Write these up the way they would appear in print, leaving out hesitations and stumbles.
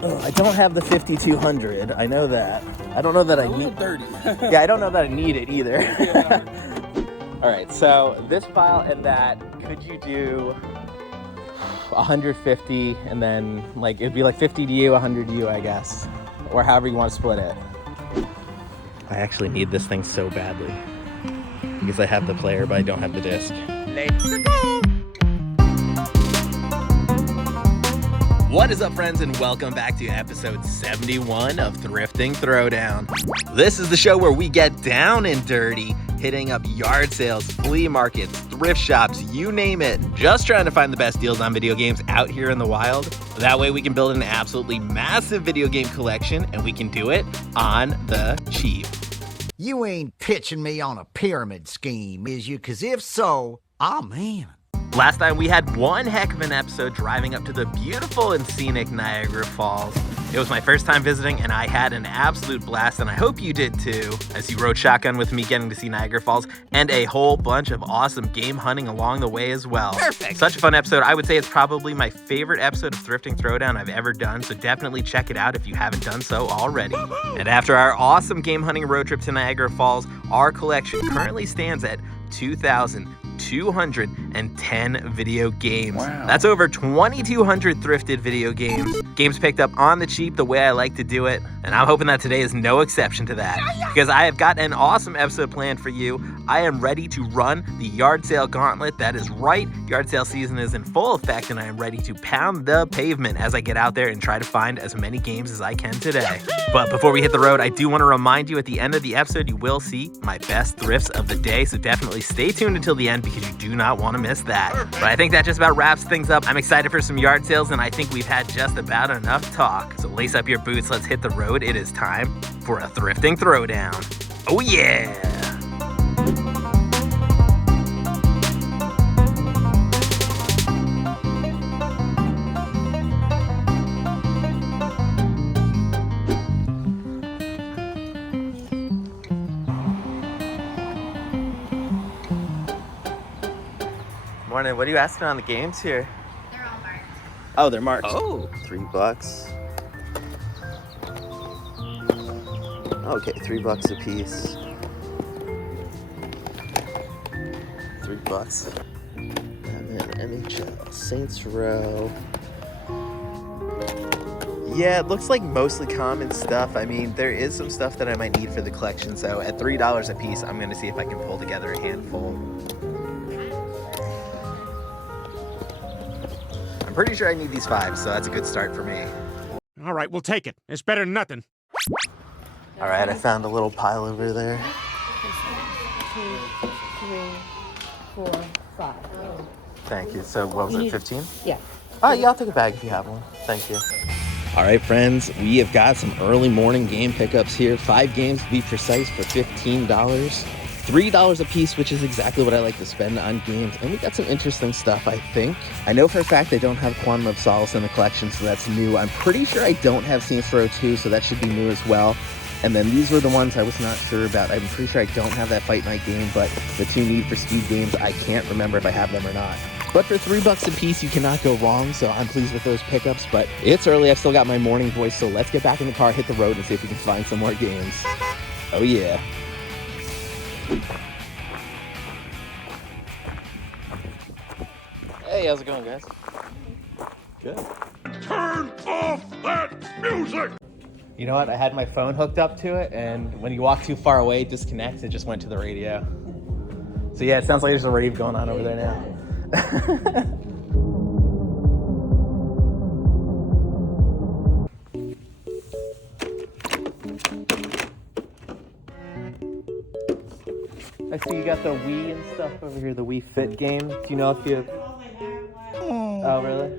Oh, I don't have the 5200. I know that. I don't know that I need. Dirty. Yeah, I don't know that I need it either. All right, so this file and that, could you do 150 and then like it'd be like 50 to you, 100 to you, I guess, or however you want to split it. I actually need this thing so badly because I have the player, but I don't have the disc. Let's go! What is up, friends, and welcome back to episode 71 of Thrifting Throwdown. This is the show where we get down and dirty, hitting up yard sales, flea markets, thrift shops, you name it, just trying to find the best deals on video games out here in the wild. That way we can build an absolutely massive video game collection, and we can do it on the cheap. You ain't pitching me on a pyramid scheme, is you? 'Cause if so, I'm in. Last time we had one heck of an episode driving up to the beautiful and scenic Niagara Falls. It was my first time visiting and I had an absolute blast, and I hope you did too, as you rode shotgun with me getting to see Niagara Falls and a whole bunch of awesome game hunting along the way as well. Perfect. Such a fun episode. I would say it's probably my favorite episode of Thrifting Throwdown I've ever done, so definitely check it out if you haven't done so already. And after our awesome game hunting road trip to Niagara Falls, our collection currently stands at 2,210 video games. Wow. That's over 2,200 thrifted video games. Games picked up on the cheap the way I like to do it. And I'm hoping that today is no exception to that, because I have got an awesome episode planned for you. I am ready to run the yard sale gauntlet. That is right. Yard sale season is in full effect, and I am ready to pound the pavement as I get out there and try to find as many games as I can today. But before we hit the road, I do want to remind you at the end of the episode, you will see my best thrifts of the day. So definitely stay tuned until the end because you do not want to miss that. But I think that just about wraps things up. I'm excited for some yard sales, and I think we've had just about enough talk. So lace up your boots, let's hit the road. It is time for a Thrifting Throwdown. Oh yeah! Morning, what are you asking on the games here? They're all marked. Oh, they're marked. Oh. $3. Okay, $3 a piece. $3. And then NHL, Saints Row. Yeah, it looks like mostly common stuff. I mean, there is some stuff that I might need for the collection, so at $3 a piece, I'm gonna see if I can pull together a handful. I'm pretty sure I need these 5, so that's a good start for me. All right, we'll take it. It's better than nothing. All right, I found a little pile over there. 2, 3, 4, 5. Thank you. So what was it, 15? Yeah. Oh, yeah, I'll take a bag if you have one. Thank you. All right, friends, we have got some early morning game pickups here. 5 games to be precise for $15. $3 a piece, which is exactly what I like to spend on games. And we got some interesting stuff, I think. I know for a fact I don't have Quantum of Solace in the collection, so that's new. I'm pretty sure I don't have Saints Row 2, so that should be new as well. And then these were the ones I was not sure about. I'm pretty sure I don't have that Fight Night game, but the 2 Need for Speed games, I can't remember if I have them or not. But for $3 a piece, you cannot go wrong, so I'm pleased with those pickups. But it's early, I've still got my morning voice, so let's get back in the car, hit the road, and see if we can find some more games. Oh yeah. Hey, how's it going, guys? Good. Turn off that music! You know what? I had my phone hooked up to it, and when you walk too far away, it disconnects. It just went to the radio. So yeah, it sounds like there's a rave going on over there now. I see you got the Wii and stuff over here, the Wii Fit game. Do you know if you... Oh, really?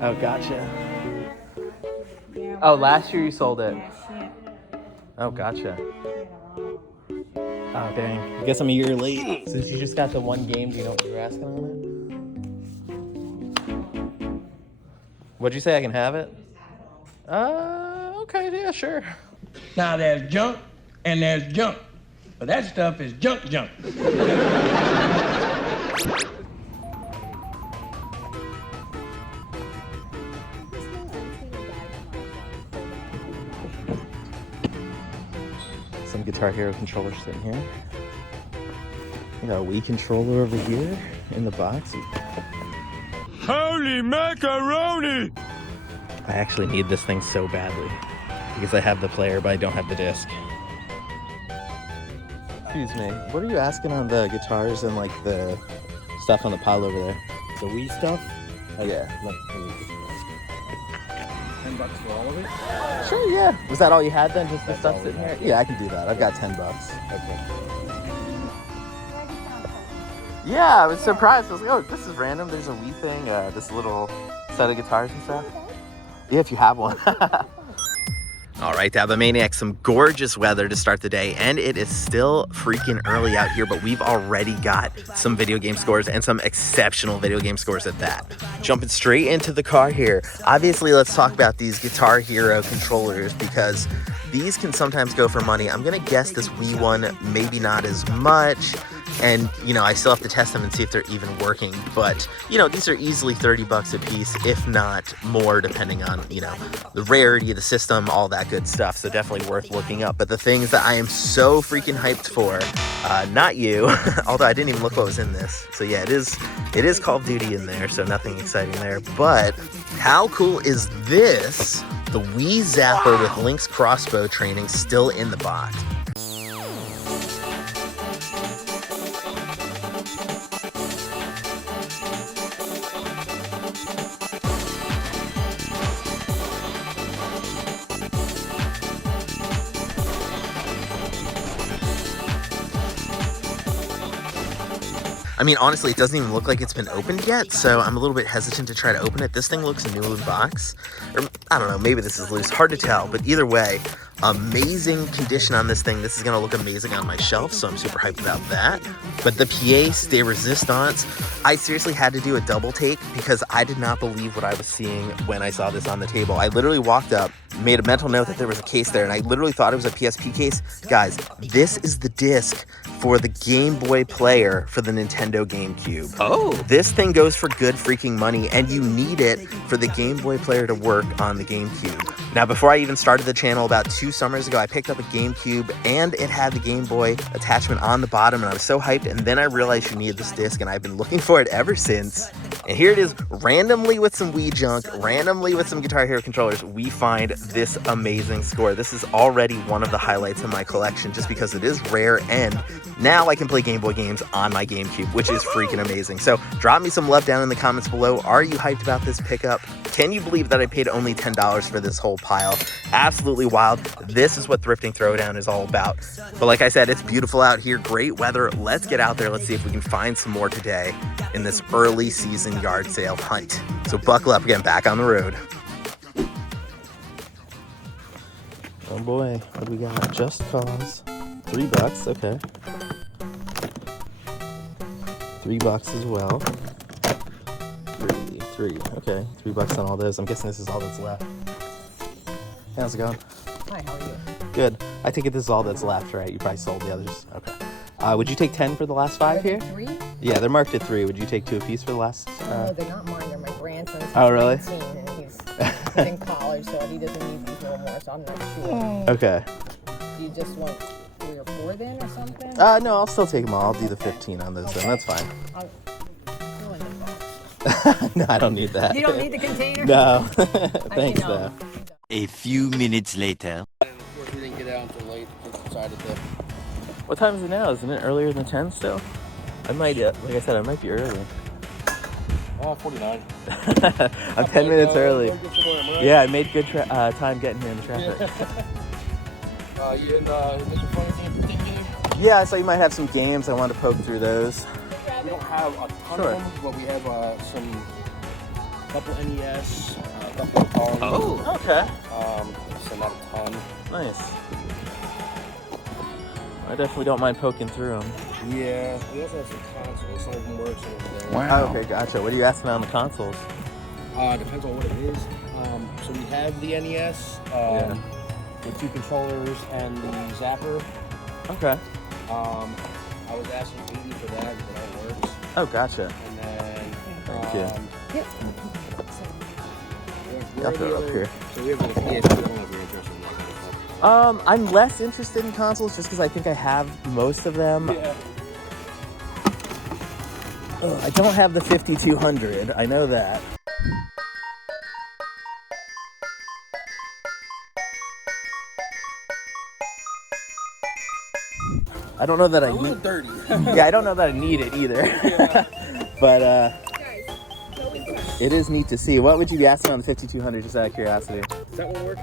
Oh, gotcha. Oh, last year you sold it. Oh, gotcha. Oh, dang. I guess I'm a year late. Since you just got the one game, do you know what you were asking on it? What'd you say? I can have it? Okay, yeah, sure. Now there's junk and there's junk, but that stuff is junk. Guitar Hero controllers sitting here. We got a Wii controller over here in the box. Holy macaroni! I actually need this thing so badly because I have the player, but I don't have the disc. Excuse me, what are you asking on the guitars and like the stuff on the pile over there? The Wii stuff? Yeah. Look, $10 for all of it? Sure, yeah. Was that all you had then, just the That's stuff all we sitting here? had. Yeah, I can do that. I've got $10. Okay. Yeah, I was surprised. I was like, oh, this is random. There's a Wii thing, this little set of guitars and stuff. Yeah, if you have one. All right, Dabba Maniacs, some gorgeous weather to start the day, and it is still freaking early out here, but we've already got some video game scores and some exceptional video game scores at that. Jumping straight into the car here. Obviously, let's talk about these Guitar Hero controllers because these can sometimes go for money. I'm gonna guess this Wii one, maybe not as much. And, you know, I still have to test them and see if they're even working. But, you know, these are easily $30 a piece, if not more, depending on, you know, the rarity of the system, all that good stuff. So definitely worth looking up. But the things that I am so freaking hyped for, not you, although I didn't even look what was in this. So yeah, it is Call of Duty in there, so nothing exciting there. But how cool is this? The Wii Zapper with Link's crossbow training still in the box. I mean, honestly, it doesn't even look like it's been opened yet, so I'm a little bit hesitant to try to open it. This thing looks new in box. Or, I don't know, maybe this is loose. Hard to tell, but either way, amazing condition on this thing. This is going to look amazing on my shelf, so I'm super hyped about that. But the pièce de résistance, I seriously had to do a double take because I did not believe what I was seeing when I saw this on the table. I literally walked up, made a mental note that there was a case there, and I literally thought it was a PSP case. Guys, this is the disc for the Game Boy player for the Nintendo GameCube. Oh! This thing goes for good freaking money, and you need it for the Game Boy player to work on the GameCube. Now, before I even started the channel about 2 summers ago, I picked up a GameCube, and it had the Game Boy attachment on the bottom, and I was so hyped, and then I realized you needed this disc, and I've been looking for it ever since. And here it is, randomly with some Wii junk, randomly with some Guitar Hero controllers, we find this amazing score. This is already one of the highlights in my collection just because it is rare, and now I can play Game Boy games on my GameCube, which is freaking amazing. So drop me some love down in the comments below. Are you hyped about this pickup? Can you believe that I paid only $10 for this whole pile? Absolutely wild. This is what Thrifting Throwdown is all about. But like I said, it's beautiful out here, great weather. Let's get out there. Let's see if we can find some more today in this early season yard sale hunt. So buckle up, we're getting back on the road. Oh boy, what do we got? Just Cause. $3, okay. $3 as well. Three, okay. $3 on all those. I'm guessing this is all that's left. Hey, how's it going? Hi, how are you? Good. I take it this is all that's left, right? You probably sold the others. Okay. Would you take 10 for the last 5 here? 3? Yeah, they're marked at 3. Would you take 2 apiece for the last? No, they're not mine. They're my grandson's. Oh, really? 19, and he's in college, so he doesn't need these no more, so I'm not sure. Okay. Do you just want 3 or 4 then, or something? No, I'll still take them all. I'll do the 15 on those then. That's fine. I'll fill in the box. No, I don't need that. You don't need the container? No. Thanks, though. A few minutes later. We didn't get out until late. Just decided to. What time is it now? Isn't it earlier than 10 still? I might, like I said, I might be early. 49. I'm 10 minutes early. Yeah, I made good time getting here in the traffic. You didn't get your phone in particular? Yeah, I saw you might have some games. I wanted to poke through those. We don't have a ton Sure. of them, but we have couple NES, a couple of Atari. Oh, okay. So not a ton. Nice. I definitely don't mind poking through them. Yeah, we also have some consoles. Some of them work, some of them don't. Wow. Oh, okay, gotcha. What are you asking on the consoles? Depends on what it is. So we have the NES with 2 controllers and the Zapper. Okay. I was asking 80 for that, but that works. Oh, gotcha. And then Thank you. Yep. I'll throw it up here. So we have the PS2 over here. I'm less interested in consoles just because I think I have most of them. Yeah. I don't have the 5200, I know that. I don't know that I need 30. Yeah, I don't know that I need it either. Yeah. But it is neat to see. What would you be asking on the 5200 just out of curiosity? Does that one work?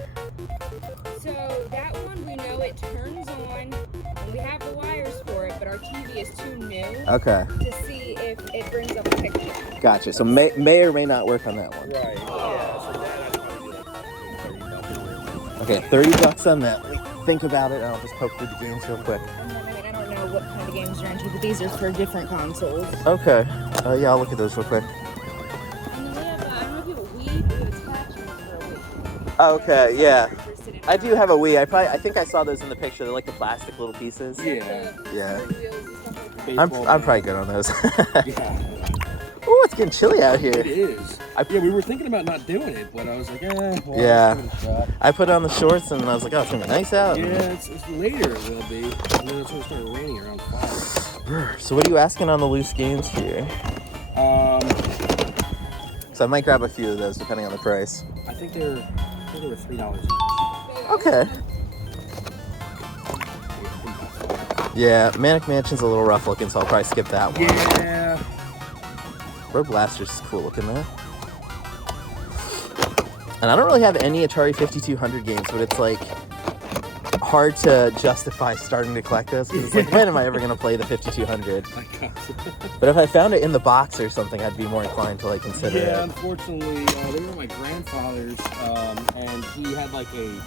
So that one, we know it turns on, and we have the wires for it, but our TV is too new Okay. to see if it brings up a picture. Gotcha. So may or may not work on that one. Right. Yeah. So that I'd probably do like $30. Okay, $30 on that. Let me think about it and I'll just poke through the games real quick. I don't know what kind of games you're into, but these are for different consoles. Okay. Yeah, I'll look at those real quick. And then we have, I don't know if you have a Wii, but we have attachments for a Wii. Okay, yeah. Interested in I do have a Wii. I think I saw those in the picture. They're like the plastic little pieces. Yeah. Yeah. wheels and stuff like that. I'm Baseball. probably good on those. Yeah. Oh, it's getting chilly out It here. is. Yeah, we were thinking about not doing it, but I was like, well, Yeah. let's give it a shot. I put on the shorts and I was like, oh, it's gonna be nice out. Yeah, it's later it will be. And then it's going to start raining around 5. So what are you asking on the loose games here? So I might grab a few of those depending on the price. I think they were $3 each. Okay. Yeah, Manic Mansion's a little rough looking, so I'll probably skip that one. Yeah. Road Blaster's cool looking though. And I don't really have any Atari 5200 games, but it's like hard to justify starting to collect those because it's like, when am I ever going to play the 5200? But if I found it in the box or something, I'd be more inclined to like consider it. Yeah, unfortunately, they were my grandfather's, and he had like a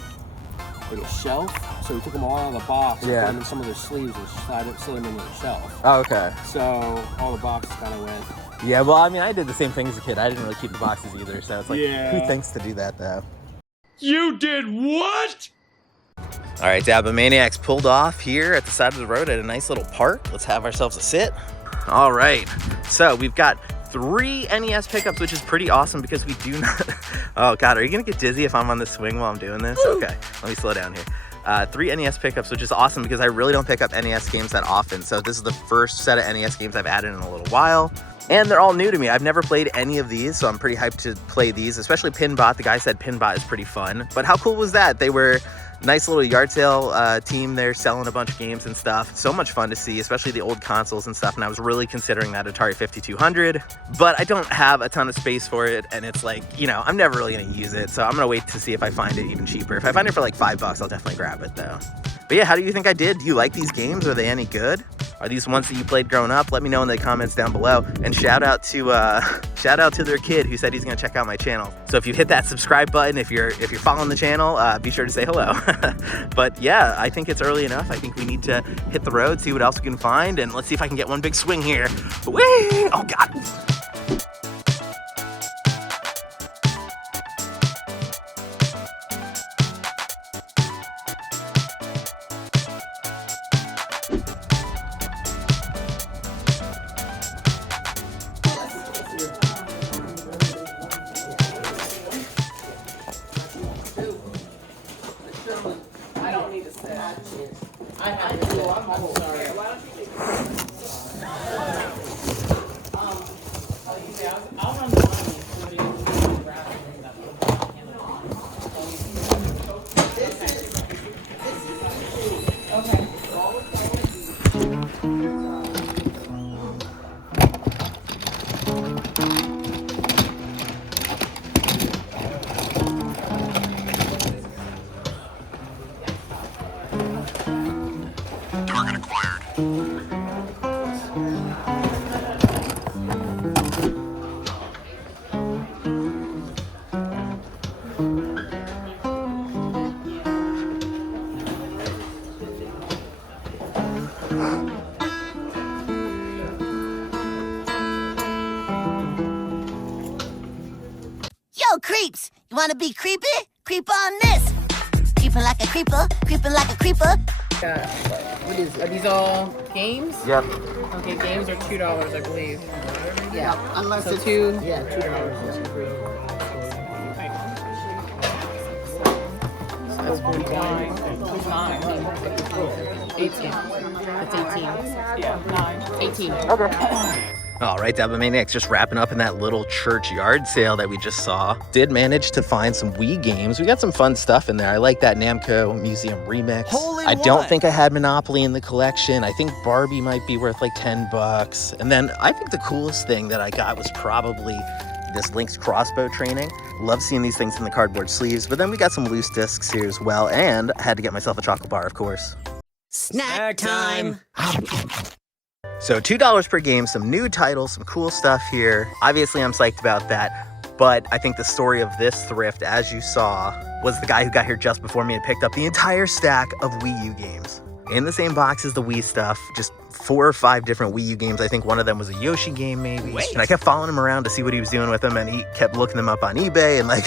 shelf, so we took them all out of the box and put them in some of the sleeves and slid them into the shelf. Oh, okay. So all the boxes kind of went. Yeah, well, I mean, I did the same thing as a kid. I didn't really keep the boxes either, so it's like, Yeah. who thinks to do that, though? You did what? All right, Dabomaniacs pulled off here at the side of the road at a nice little park. Let's have ourselves a sit. All right, so we've got 3 NES pickups, which is pretty awesome because we do not... Oh, God, are you going to get dizzy if I'm on the swing while I'm doing this? Okay, let me slow down here. 3 NES pickups, which is awesome because I really don't pick up NES games that often. So this is the first set of NES games I've added in a little while. And they're all new to me. I've never played any of these, so I'm pretty hyped to play these, especially Pinbot. The guy said Pinbot is pretty fun. But how cool was that? They were nice little yard sale team there selling a bunch of games and stuff. So much fun to see, especially the old consoles and stuff. And I was really considering that Atari 5200, but I don't have a ton of space for it. And it's like, you know, I'm never really going to use it. So I'm going to wait to see if I find it even cheaper. If I find it for like $5, I'll definitely grab it though. But yeah, how do you think I did? Do you like these games? Are they any good? Are these ones that you played growing up? Let me know in the comments down below. And shout out to their kid who said he's gonna check out my channel. So if you hit that subscribe button, if you're following the channel, be sure to say hello. But yeah, I think it's early enough. I think we need to hit the road, see what else we can find, and let's see if I can get one big swing here. Whee! Oh God. Target acquired. Yo, creeps! You wanna be creepy? Creep on this! Creeping like a creeper, creeping like a creeper. What is it? Are these all games? Yep. Okay, games are $2, I believe. Yeah, unless So it's... $2. Yeah, $2 is free. That's 49. 18. That's 18. Yeah, 9. 18. Okay. All right, Dabba Maniacs, just wrapping up in that little churchyard sale that we just saw. Did manage to find some Wii games. We got some fun stuff in there. I like that Namco Museum Remix. I don't think I had Monopoly in the collection. I think Barbie might be worth like $10. And then I think the coolest thing that I got was probably this Link's crossbow training. Love seeing these things in the cardboard sleeves. But then we got some loose discs here as well. And I had to get myself a chocolate bar, of course. Snack time. So $2 per game, some new titles, some cool stuff here. Obviously, I'm psyched about that. But I think the story of this thrift, as you saw, was the guy who got here just before me and picked up the entire stack of Wii U games. In the same box as the Wii stuff, just 4 or 5 different Wii U games. I think one of them was a Yoshi game, maybe. And I kept following him around to see what he was doing with them, and he kept looking them up on eBay and like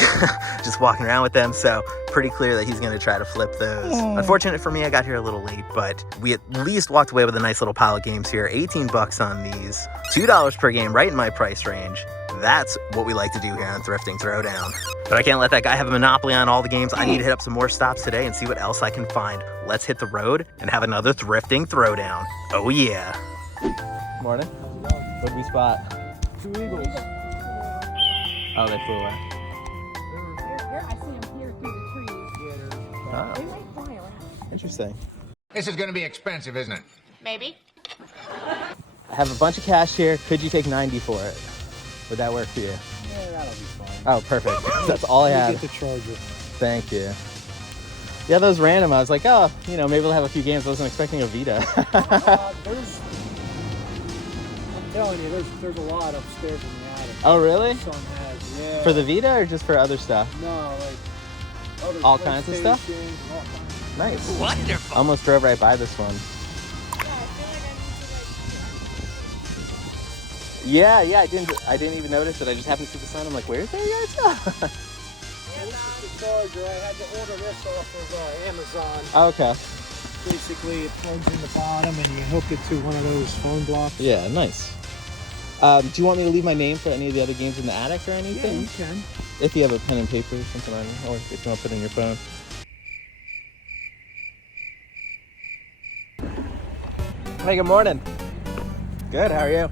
just walking around with them. So pretty clear that he's gonna try to flip those. Unfortunate for me, I got here a little late, but we at least walked away with a nice little pile of games here. 18 bucks on these. $2 per game, right in my price range. That's what we like to do here on Thrifting Throwdown. But I can't let that guy have a monopoly on all the games. I need to hit up some more stops today and see what else I can find. Let's hit the road and have another Thrifting Throwdown. Oh yeah. Morning. What did we spot? 2 eagles. Oh, they flew away. I see them here through the trees. Oh, They might fly around. interesting. This is going to be expensive, isn't it? Maybe. I have a bunch of cash here. Could you take 90 for it? Would that work for you? Yeah, that'll be fine. Oh, perfect. That's all I had. Get the charger. Thank you. Yeah, that was random. I was like, oh, you know, maybe we'll have a few games. I wasn't expecting a Vita. I'm telling you, there's a lot upstairs in the attic. Oh, really? Son has, yeah. For the Vita or just for other stuff? No, like other All kinds of stuff? all kinds. Nice. Wonderful. Almost drove right by this one. Yeah, I didn't even notice it. I just happened to see the sign. I'm like, where's their yard sale? This is the charger. I had to order this off of Amazon. Oh, okay. Basically, it plugs in the bottom and you hook it to one of those phone blocks. Yeah, nice. Do you want me to leave my name for any of the other games in the attic or anything? Yeah, you can. If you have a pen and paper or something on you, or if you want to put it in your phone. Hey, good morning. Good, how are you?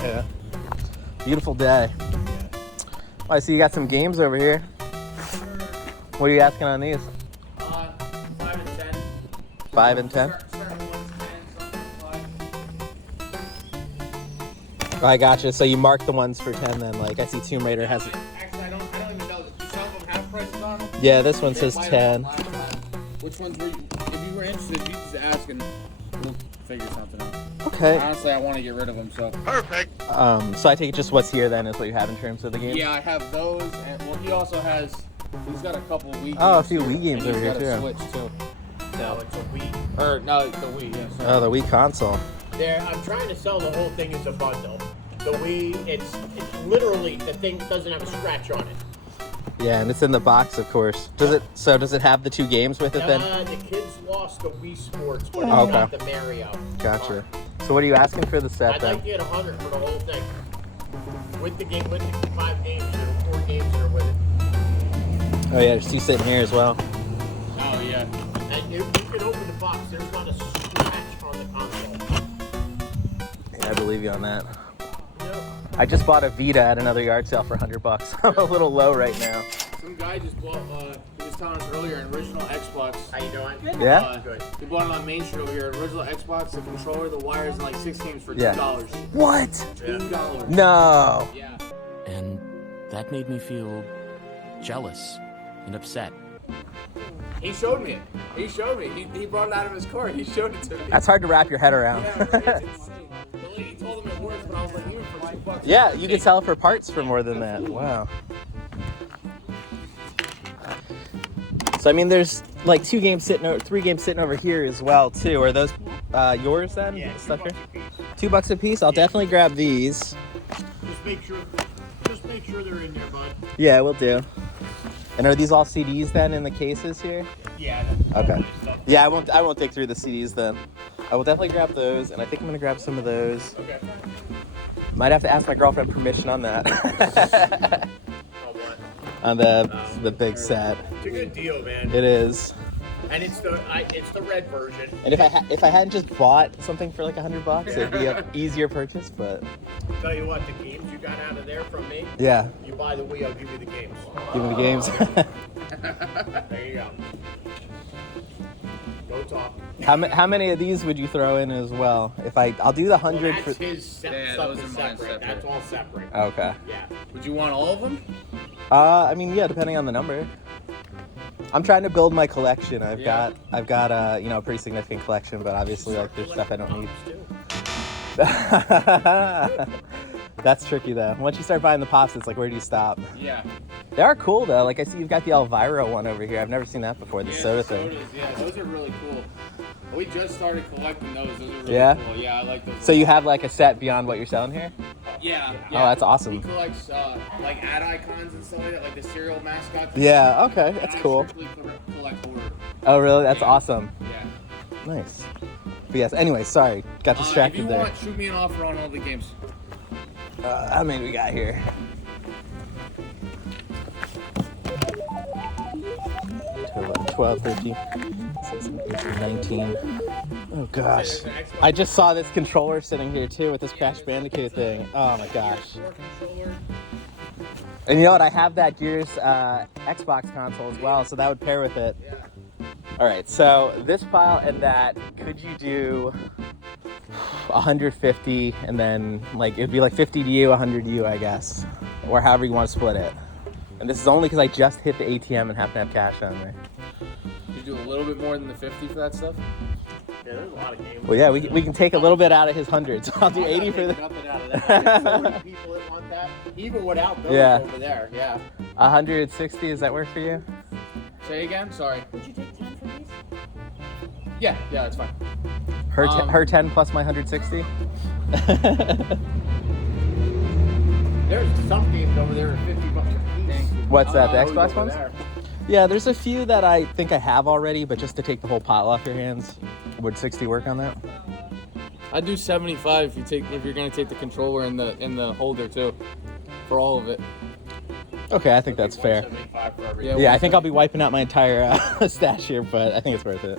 Yeah. Beautiful day. Oh, I see you got some games over here. What are you asking on these? 5 and 10. 5 and 10? Oh, I gotcha. So you marked the ones for 10 then. Like I see Tomb Raider has it. Actually, I don't even know. Do some of them have prices on them? Yeah, this one says 10. Which ones were you? If you were interested, you just ask and we'll figure something out. Okay. Honestly, I want to get rid of them, so. Perfect. So I take it just what's here then is what you have in terms of the game? Yeah, I have those, and well, he also has. He's got a couple of Wii games. Oh, a few here, Wii games and over here he's got a too. Switch too. No, it's a Wii. Or no, the Wii. Yeah. Sorry. Oh, the Wii console. There, I'm trying to sell the whole thing as a bundle. The Wii, it's literally the thing doesn't have a scratch on it. Yeah, and it's in the box, of course. Does it have the 2 games with it then? The kids lost the Wii Sports, but Oh, it's got okay. the Mario. Gotcha. So what are you asking for the set I'd then? like to get 100 for the whole thing. With the game, with the 5 games, or 4 games that are with it. Oh yeah, there's 2 sitting here as well. Oh yeah. And you can open the box. There's not a scratch on the console. Yeah, I believe you on that. No. I just bought a Vita at another yard sale for $100. I'm a little low right now. Some guy just bought. He was telling us earlier, an original Xbox. How you doing? Yeah? Good. He bought it on Main Street over here. An original Xbox, the controller, the wires, and like 6 games for $2. Yeah. What? $2. No. Yeah. And that made me feel jealous and upset. He showed me it. He brought it out of his car. He showed it to me. That's hard to wrap your head around. Yeah, right? It's insane. He told him it works, but I was like, even for $2. Yeah, you can sell it for parts for more than that. Wow. So I mean, there's like 3 games sitting over here as well too. Are those yours then? Yeah, Stuff here? $2 a piece. $2 a piece. I'll definitely grab these. Just make sure they're in there, bud. Yeah, we'll do. And are these all CDs then in the cases here? Yeah. Okay. Yeah, I won't dig through the CDs then. I will definitely grab those, and I think I'm gonna grab some of those. Okay. Might have to ask my girlfriend permission on that. on the big set. It's a good deal, man. It is. And it's the red version. And if I hadn't just bought something for like $100, it'd be an easier purchase. But tell you what, the games you got out of there from me. Yeah. You buy the Wii, I'll give you the games. Give me the games. There you go. Go talk. How many of these would you throw in as well? If I'll do the 100 well, that's for his stuff is separate. That's all separate. Okay. Yeah. Would you want all of them? I mean, yeah, depending on the number. I'm trying to build my collection. I've got you know, a pretty significant collection, but obviously like there's stuff I don't need. That's tricky though. Once you start buying the pops, it's like, where do you stop? Yeah. They are cool though. Like I see you've got the Elvira one over here. I've never seen that before. The soda thing. Sodas, yeah, those are really cool. We just started collecting those. Those are really cool. Yeah, I like those. So you have like a set beyond what you're selling here? Yeah. Oh, that's awesome. He collects like ad icons and stuff like that, like the cereal mascots. Yeah. Okay, that's cool. Collect order. Oh, really? That's awesome. Yeah. Nice. But yes. Anyway, sorry, got distracted there. If you want, shoot me an offer on all the games. How many we got here? 12, 13, 16, 18, 19. Oh gosh. I just saw this controller sitting here too with this Crash Bandicoot thing. Oh my gosh. And you know what? I have that Gears Xbox console as well, so that would pair with it. All right, so this pile and that, could you do 150 and then like it'd be like 50 to you, 100 to you, I guess, or however you want to split it. And this is only because I just hit the ATM and happen to have cash on me. You do a little bit more than the 50 for that stuff? Yeah, there's a lot of games. Well, yeah, we can take a little bit out of his 100, so I'll do 80 for the. Nothing out of that. There's so many people that want that, even without those over there. Yeah. 160, does that work for you? Say again? Sorry. Would you take 10 for these? Yeah, that's fine. Her 10 plus my 160? There's some games over there at $50 a piece. What's that, the Xbox ones? There. Yeah, there's a few that I think I have already, but just to take the whole pile off your hands, would 60 work on that? I'd do 75 if you're gonna take the controller and the holder too, for all of it. Okay, I think that's fair. Yeah, I think I'll be wiping out my entire stash here, but I think it's worth it.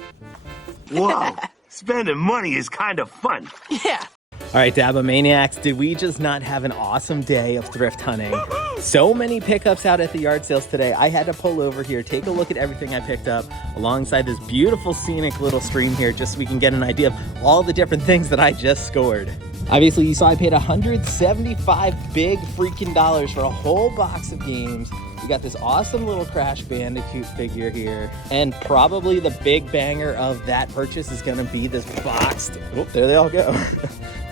Whoa, spending money is kind of fun. Yeah. All right, Dabba Maniacs, did we just not have an awesome day of thrift hunting? So many pickups out at the yard sales today. I had to pull over here, take a look at everything I picked up alongside this beautiful scenic little stream here just so we can get an idea of all the different things that I just scored. Obviously, you saw I paid $175 big freaking dollars for a whole box of games. We got this awesome little Crash Bandicoot figure here. And probably the big banger of that purchase is gonna be this boxed, oh, there they all go.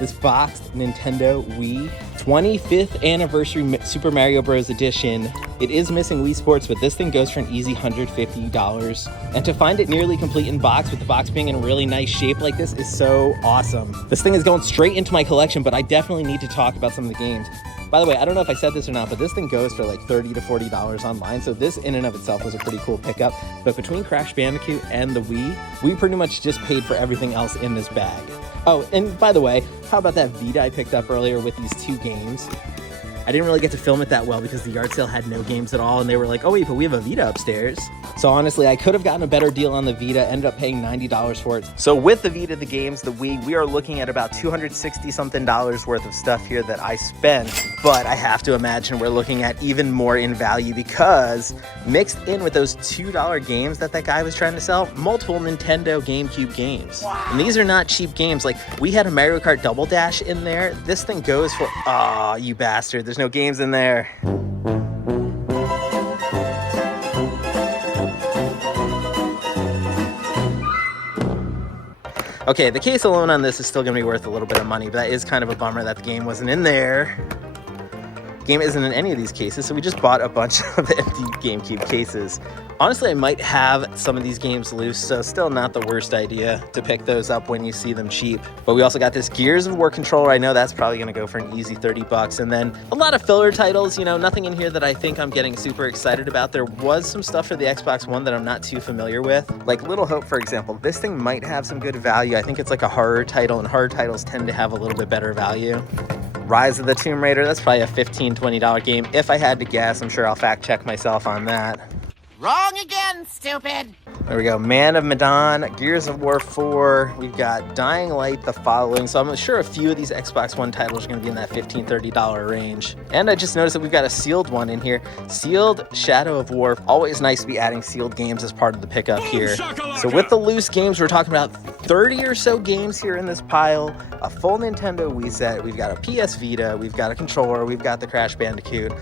This boxed Nintendo Wii 25th anniversary Super Mario Bros. Edition. It is missing Wii Sports, but this thing goes for an easy $150. And to find it nearly complete in box with the box being in a really nice shape like this is so awesome. This thing is going straight into my collection, but I definitely need to talk about some of the games. By the way, I don't know if I said this or not, but this thing goes for like $30 to $40 online. So this in and of itself was a pretty cool pickup. But between Crash Bandicoot and the Wii, we pretty much just paid for everything else in this bag. Oh, and by the way, how about that Vita I picked up earlier with these 2 games? I didn't really get to film it that well because the yard sale had no games at all, and they were like, oh wait, but we have a Vita upstairs. So honestly, I could have gotten a better deal on the Vita, ended up paying $90 for it. So with the Vita, the games, the Wii, we are looking at about $260 something worth of stuff here that I spent, but I have to imagine we're looking at even more in value because mixed in with those $2 games that guy was trying to sell, multiple Nintendo GameCube games. And these are not cheap games. Like, we had a Mario Kart Double Dash in there. This thing goes for, aw, you bastard. There's no games in there. Okay, the case alone on this is still gonna be worth a little bit of money, but that is kind of a bummer that the game wasn't in there. The game isn't in any of these cases, so we just bought a bunch of empty GameCube cases. Honestly, I might have some of these games loose, so still not the worst idea to pick those up when you see them cheap. But we also got this Gears of War controller. I know that's probably gonna go for an easy $30. And then a lot of filler titles, you know, nothing in here that I think I'm getting super excited about. There was some stuff for the Xbox One that I'm not too familiar with. Like Little Hope, for example. This thing might have some good value. I think it's like a horror title, and horror titles tend to have a little bit better value. Rise of the Tomb Raider, that's probably a $15, $20 game. If I had to guess, I'm sure I'll fact check myself on that. Wrong again, stupid. There we go. Man of Medan, Gears of War 4. We've got Dying Light, The Following. So I'm sure a few of these Xbox One titles are going to be in that $15, $30 range. And I just noticed that we've got a sealed one in here. Sealed Shadow of War. Always nice to be adding sealed games as part of the pickup here. So with the loose games, we're talking about 30 or so games here in this pile. A full Nintendo Wii set. We've got a PS Vita. We've got a controller. We've got the Crash Bandicoot.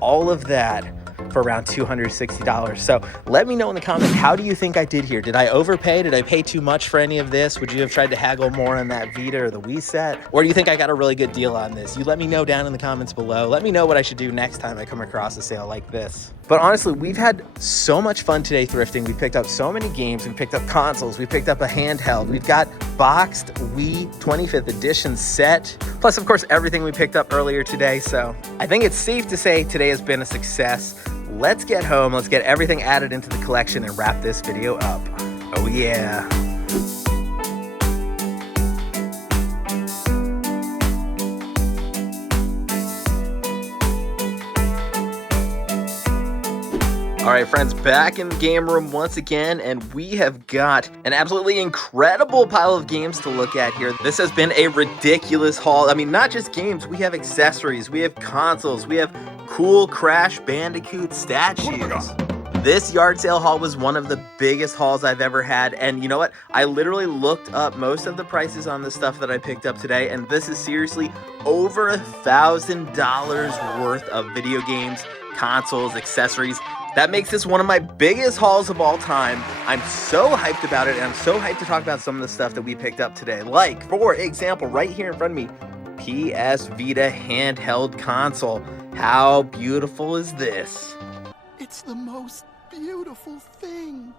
All of that for around $260. So let me know in the comments, how do you think I did here? Did I overpay? Did I pay too much for any of this? Would you have tried to haggle more on that Vita or the Wii set? Or do you think I got a really good deal on this? You let me know down in the comments below. Let me know what I should do next time I come across a sale like this. But honestly, we've had so much fun today thrifting. We picked up so many games. We picked up consoles. We picked up a handheld. We've got boxed Wii 25th edition set. Plus, of course, everything we picked up earlier today. So I think it's safe to say today has been a success. Let's get home. Let's get everything added into the collection and wrap this video up. Oh yeah. All right, friends, back in the game room once again, and we have got an absolutely incredible pile of games to look at here. This has been a ridiculous haul. I mean, not just games, we have accessories, we have consoles, we have cool Crash Bandicoot statues. This yard sale haul was one of the biggest hauls I've ever had, and you know what? I literally looked up most of the prices on the stuff that I picked up today, and this is seriously over $1,000 worth of video games, consoles, accessories. That makes this one of my biggest hauls of all time. I'm so hyped about it, and I'm so hyped to talk about some of the stuff that we picked up today. Like, for example, right here in front of me, PS Vita handheld console. How beautiful is this? It's the most beautiful thing.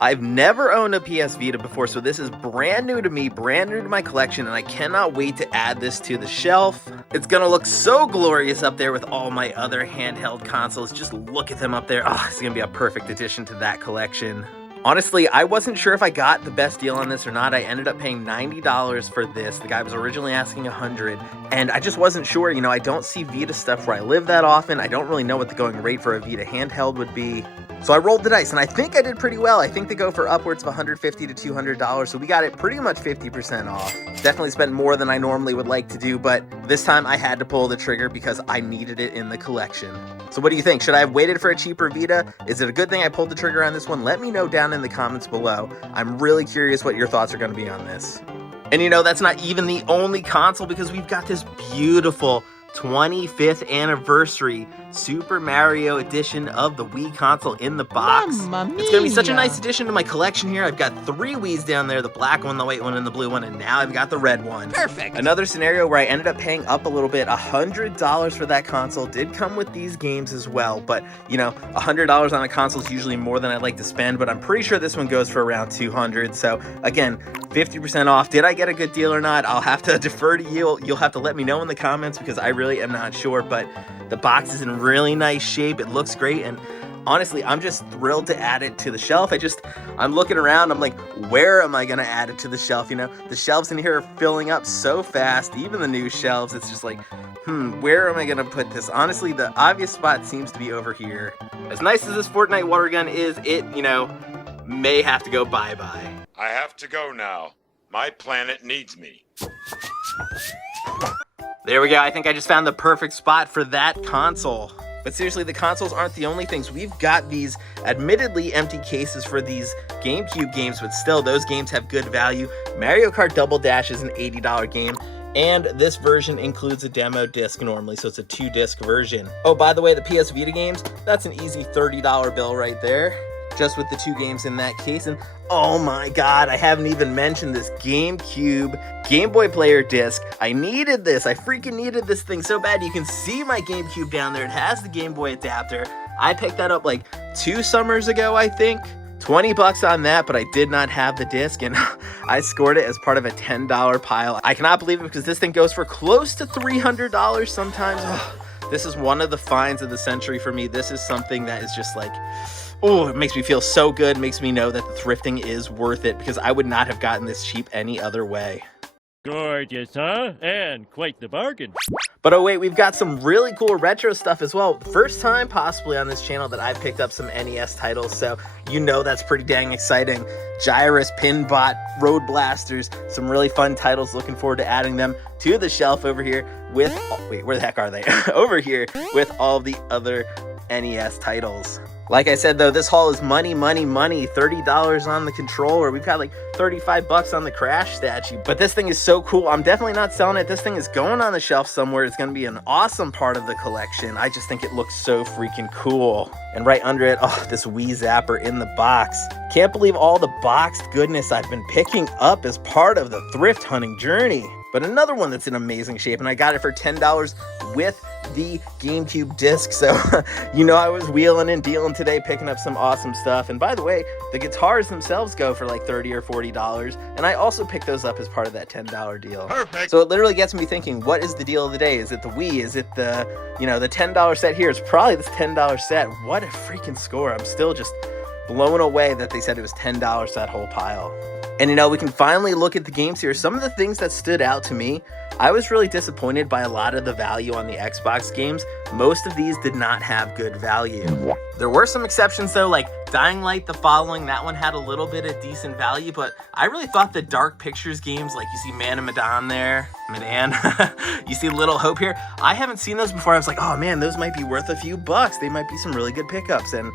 I've never owned a PS Vita before, so this is brand new to me, brand new to my collection, and I cannot wait to add this to the shelf. It's gonna look so glorious up there with all my other handheld consoles. Just look at them up there. Oh, it's gonna be a perfect addition to that collection. Honestly, I wasn't sure if I got the best deal on this or not. I ended up paying $90 for this. The guy was originally asking $100, and I just wasn't sure. You know, I don't see Vita stuff where I live that often. I don't really know what the going rate for a Vita handheld would be. So I rolled the dice, and I think I did pretty well. I think they go for upwards of $150 to $200, so we got it pretty much 50% off. Definitely spent more than I normally would like to do, but this time I had to pull the trigger because I needed it in the collection. So what do you think? Should I have waited for a cheaper Vita? Is it a good thing I pulled the trigger on this one? Let me know down in the comments below. I'm really curious what your thoughts are going to be on this. And you know, that's not even the only console, because we've got this beautiful 25th anniversary Super Mario edition of the Wii console in the box. It's gonna be such a nice addition to my collection here. I've got 3 Wiis down there, the black one, the white one, and the blue one, and now I've got the red one. Perfect. Another scenario where I ended up paying up a little bit, $100 for that console. Did come with these games as well, but you know, $100 on a console is usually more than I'd like to spend, but I'm pretty sure this one goes for around $200. So again, 50% off. Did I get a good deal or not? I'll have to defer to you. You'll have to let me know in the comments, because I really am not sure, but the box is in really nice shape. It looks great, and honestly, I'm just thrilled to add it to the shelf. I'm looking around, I'm like, where am I gonna add it to the shelf? You know, the shelves in here are filling up so fast, even the new shelves. It's just like, where am I gonna put this? Honestly, the obvious spot seems to be over here. As nice as this Fortnite water gun is, it, you know, may have to go bye-bye. I have to go now. My planet needs me. There we go. I think I just found the perfect spot for that console. But seriously, the consoles aren't the only things. We've got these admittedly empty cases for these GameCube games, but still, those games have good value. Mario Kart Double Dash is an $80 game, and this version includes a demo disc normally, so it's a 2-disc version. Oh, by the way, the PS Vita games, that's an easy $30 bill right there, just with the 2 games in that case. And oh my god, I haven't even mentioned this GameCube Game Boy player disc. I needed this. I freaking needed this thing so bad. You can see my GameCube down there. It has the Game Boy adapter. I picked that up like 2 summers ago, I think. $20 on that, but I did not have the disc, and I scored it as part of a $10 pile. I cannot believe it, because this thing goes for close to $300 sometimes. This is one of the finds of the century for me. This is something that is just like, oh, it makes me feel so good. It makes me know that the thrifting is worth it, because I would not have gotten this cheap any other way. Gorgeous, huh? And quite the bargain. But oh wait, we've got some really cool retro stuff as well. First time possibly on this channel that I've picked up some NES titles, so you know that's pretty dang exciting. Gyrus, Pinbot, Road Blasters, some really fun titles. Looking forward to adding them to the shelf over here with, oh, wait, where the heck are they? Over here with all the other NES titles. Like I said though, this haul is money, money, money. $30 on the controller. We've got like 35 bucks on the Crash statue. But this thing is so cool. I'm definitely not selling it. This thing is going on the shelf somewhere. It's going to be an awesome part of the collection. I just think it looks so freaking cool. And right under it, oh, this Wii Zapper in the box. Can't believe all the boxed goodness I've been picking up as part of the thrift hunting journey. But another one that's in amazing shape, and I got it for $10 with the GameCube disc. So, you know, I was wheeling and dealing today, picking up some awesome stuff. And by the way, the guitars themselves go for like $30 or $40. And I also picked those up as part of that $10 deal. Perfect. So it literally gets me thinking, what is the deal of the day? Is it the Wii? Is it the, you know, the $10 set here? It's probably this $10 set. What a freaking score. I'm still just blown away that they said it was $10 that whole pile. And you know, we can finally look at the games here. Some of the things that stood out to me, I was really disappointed by a lot of the value on the Xbox games. Most of these did not have good value. There were some exceptions though, like Dying Light, The Following, that one had a little bit of decent value, but I really thought the Dark Pictures games, like you see Man and Medan there, you see Little Hope here, I haven't seen those before. I was like, oh man, those might be worth a few bucks. They might be some really good pickups, and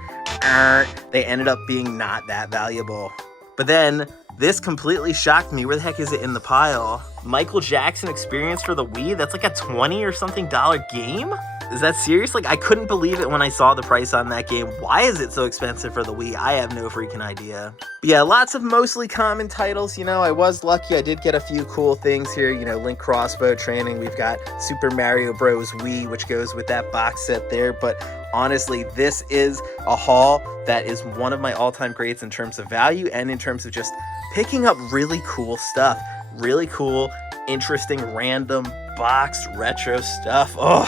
they ended up being not that valuable. But then, this completely shocked me. Where the heck is it in the pile? Michael Jackson Experience for the Wii? That's like a $20 or something game? Is that serious? Like, I couldn't believe it when I saw the price on that game. Why is it so expensive for the Wii? I have no freaking idea. But yeah, lots of mostly common titles. You know, I was lucky. I did get a few cool things here. You know, Link Crossbow Training. We've got Super Mario Bros. Wii, which goes with that box set there. But honestly, this is a haul that is one of my all-time greats in terms of value and in terms of just picking up really cool stuff. Really cool, interesting, random, boxed, retro stuff. Oh,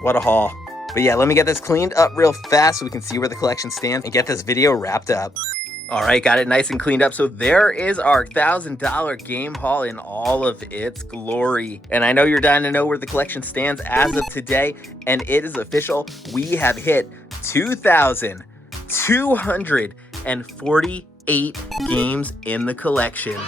what a haul. But yeah, let me get this cleaned up real fast so we can see where the collection stands and get this video wrapped up. All right, got it nice and cleaned up. So there is our $1,000 game haul in all of its glory. And I know you're dying to know where the collection stands as of today, and it is official. We have hit 2,248 games in the collection.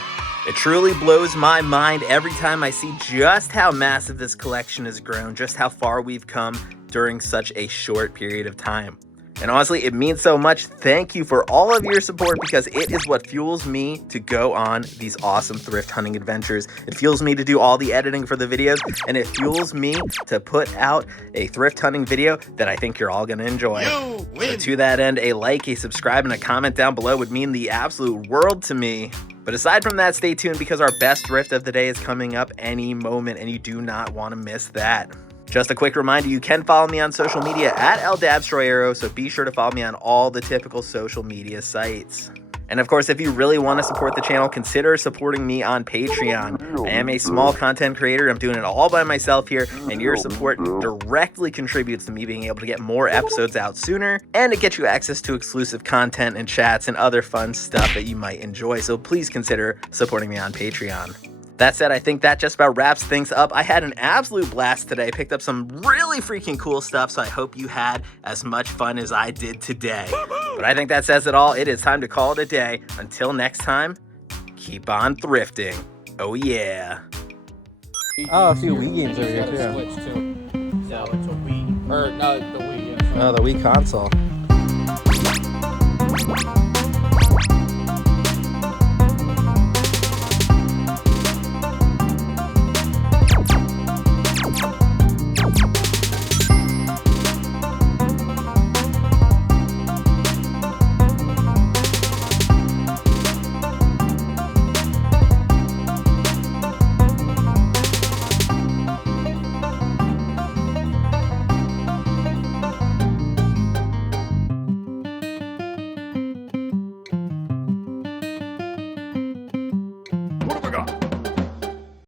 It truly blows my mind every time I see just how massive this collection has grown, just how far we've come during such a short period of time. And honestly, it means so much. Thank you for all of your support, because it is what fuels me to go on these awesome thrift hunting adventures. It fuels me to do all the editing for the videos, and it fuels me to put out a thrift hunting video that I think you're all going to enjoy. So to that end, a like, a subscribe, and a comment down below would mean the absolute world to me. But aside from that, stay tuned, because our best thrift of the day is coming up any moment, and you do not want to miss that. Just a quick reminder, you can follow me on social media at ldabstroyero, so be sure to follow me on all the typical social media sites. And of course, if you really want to support the channel, consider supporting me on Patreon. I am a small content creator. I'm doing it all by myself here, and your support directly contributes to me being able to get more episodes out sooner, and to get you access to exclusive content and chats and other fun stuff that you might enjoy. So please consider supporting me on Patreon. That said, I think that just about wraps things up. I had an absolute blast today. Picked up some really freaking cool stuff, so I hope you had as much fun as I did today. But I think that says it all. It is time to call it a day. Until next time, keep on thrifting. Oh yeah. Oh, a few Wii games over here too. Switch too. No, it's a Wii. Or no, the Wii. Yeah. Oh, the Wii console.